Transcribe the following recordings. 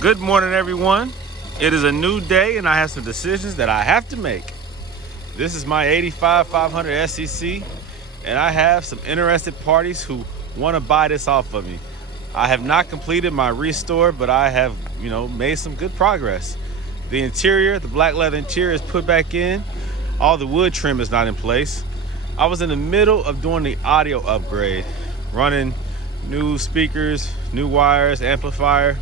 Good morning, everyone. It is a new day and I have some decisions that I have to make. This is my 85 500 SEC and I have some interested parties who want to buy this off of me. I have not completed my restore, but I have, made some good progress. The interior, the black leather interior is put back in. All the wood trim is not in place. I was in the middle of doing the audio upgrade, running new speakers, new wires, amplifier,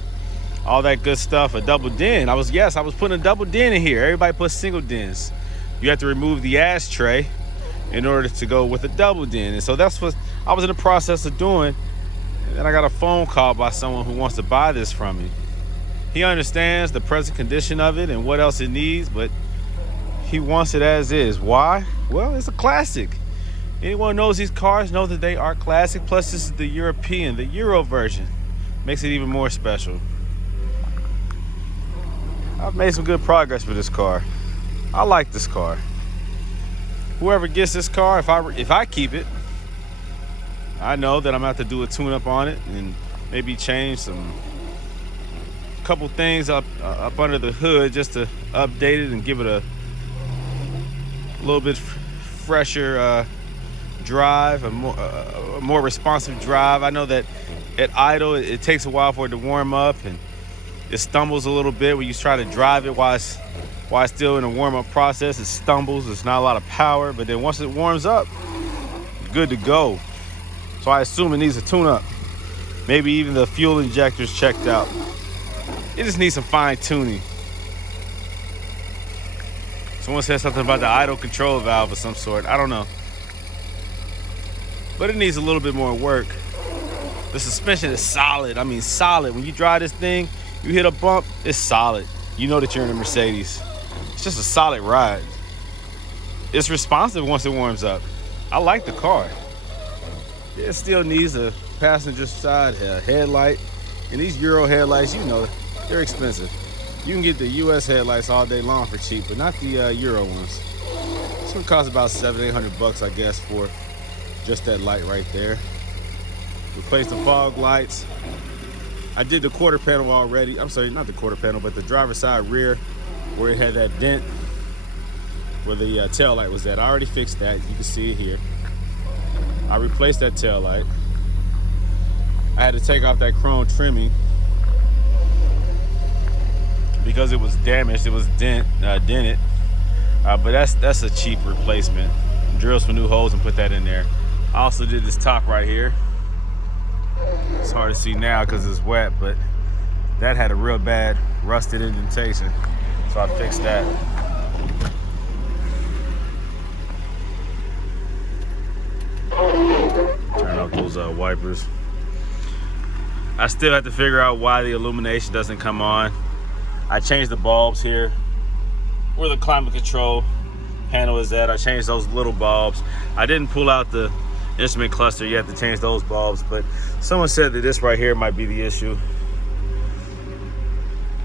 all that good stuff. A double den. I was putting a double den in here. Everybody puts single dens. You have to remove the ashtray in order to go with a double den. And so that's what I was in the process of doing. And then I got a phone call by someone who wants to buy this from me. He understands the present condition of it and what else it needs, but he wants it as is. Why? Well, it's a classic. Anyone who knows these cars knows that they are classic. Plus, this is the European, the Euro version. Makes it even more special. I've made some good progress with this car. I like this car. Whoever gets this car, if I keep it, I know that I'm gonna have to do a tune-up on it and maybe change some couple things up under the hood just to update it and give it a little bit fresher drive, a more responsive drive. I know that at idle it takes a while for it to warm up and it stumbles a little bit when you try to drive it while it's still in a warm-up process. It stumbles. There's not a lot of power, but then once it warms up, good to go. So I assume it needs a tune-up. Maybe even the fuel injector's checked out. It just needs some fine-tuning. Someone said something about the idle control valve of some sort. I don't know. But it needs a little bit more work. The suspension is solid. I mean, solid. When you drive this thing, you hit a bump, it's solid. You know that you're in a Mercedes. It's just a solid ride. It's responsive once it warms up. I like the car. It still needs a passenger side headlight. And these Euro headlights, they're expensive. You can get the US headlights all day long for cheap, but not the Euro ones. This one costs about $700-800, I guess, for just that light right there. Replace the fog lights. I did the quarter panel already. I'm sorry, not the quarter panel, but the driver's side rear where it had that dent where the tail light was at. I already fixed that. You can see it here. I replaced that tail light. I had to take off that chrome trimming because it was damaged. It was dented. But that's a cheap replacement. Drill some new holes and put that in there. I also did this top right here. It's hard to see now because it's wet, but that had a real bad rusted indentation. So I fixed that. Turn off those wipers. I still have to figure out why the illumination doesn't come on. I changed the bulbs here where the climate control panel is at. I changed those little bulbs. I didn't pull out the instrument cluster. You have to change those bulbs, but someone said that this right here might be the issue.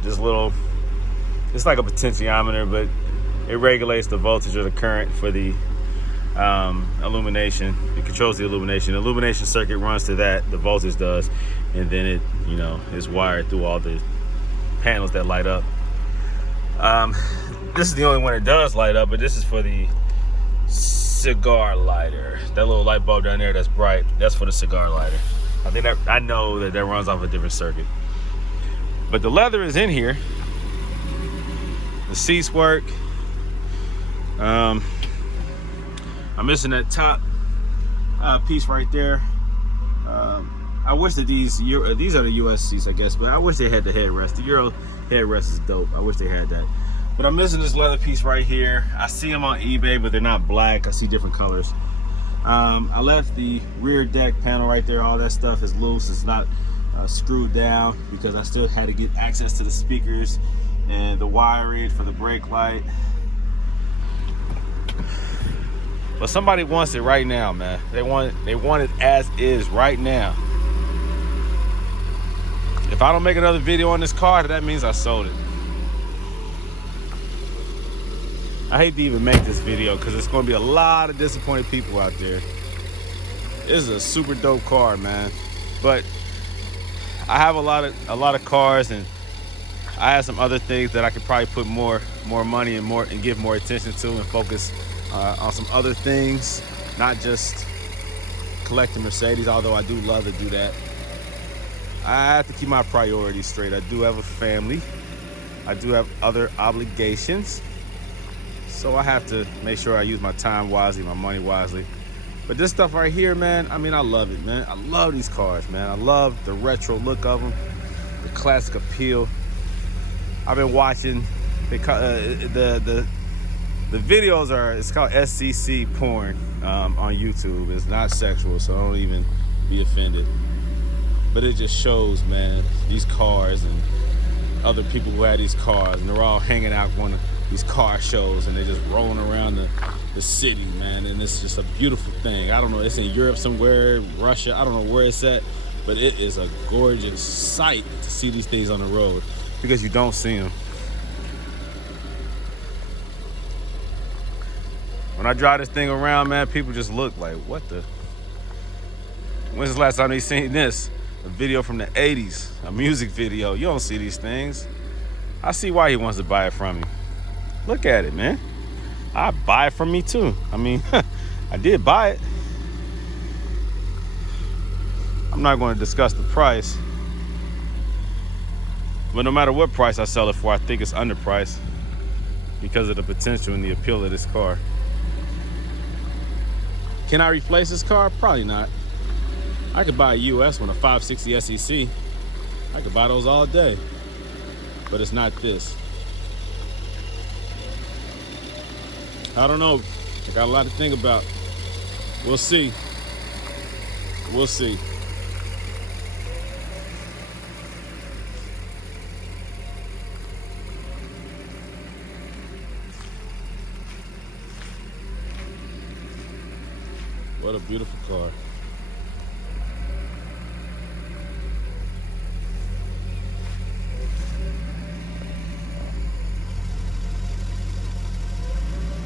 This little, it's like a potentiometer, but it regulates the voltage or the current for the illumination. It controls the illumination. The illumination circuit runs to that, the voltage does, and then it, is wired through all the panels that light up. This is the only one that does light up, but this is for the cigar lighter. That little light bulb down there that's bright, that's for the cigar lighter. I know that runs off a different circuit. But the leather is in here. The seats work. I'm missing that top piece right there. I wish that these are the US seats, I guess, but I wish they had the headrest. The Euro headrest is dope. I wish they had that. But I'm missing this leather piece right here. I see them on eBay, but they're not black. I see different colors. I left the rear deck panel right there. All that stuff is loose. It's not screwed down because I still had to get access to the speakers and the wiring for the brake light. But somebody wants it right now, man. They want it as is right now. If I don't make another video on this car, that means I sold it. I hate to even make this video because it's going to be a lot of disappointed people out there. This is a super dope car, man. But I have a lot of cars, and I have some other things that I could probably put more money and give more attention to and focus on some other things, not just collecting Mercedes, although I do love to do that. I have to keep my priorities straight. I do have a family. I do have other obligations. So I have to make sure I use my time wisely, my money wisely. But this stuff right here, man, I mean, I love it, man. I love these cars, man. I love the retro look of them, the classic appeal. I've been watching the videos it's called SCC porn on YouTube. It's not sexual, so don't even be offended. But it just shows, man, these cars and other people who had these cars, and they're all hanging out going to these car shows, and they're just rolling around the city, man. And it's just a beautiful thing. I don't know, it's in Europe somewhere, Russia, I don't know where it's at, but it is a gorgeous sight to see these things on the road, because you don't see them. When I drive this thing around, man, people just look like, what the? When's the last time they seen this? A video from the 80s, a music video. You don't see these things. I see why he wants to buy it from me. Look at it, man. I'd buy it from me too. I mean, I did buy it. I'm not going to discuss the price, but no matter what price I sell it for, I think it's underpriced because of the potential and the appeal of this car. Can I replace this car? Probably not. I could buy a US one, a 560 SEC. I could buy those all day, but it's not this. I don't know. I got a lot to think about. We'll see. We'll see. What a beautiful car.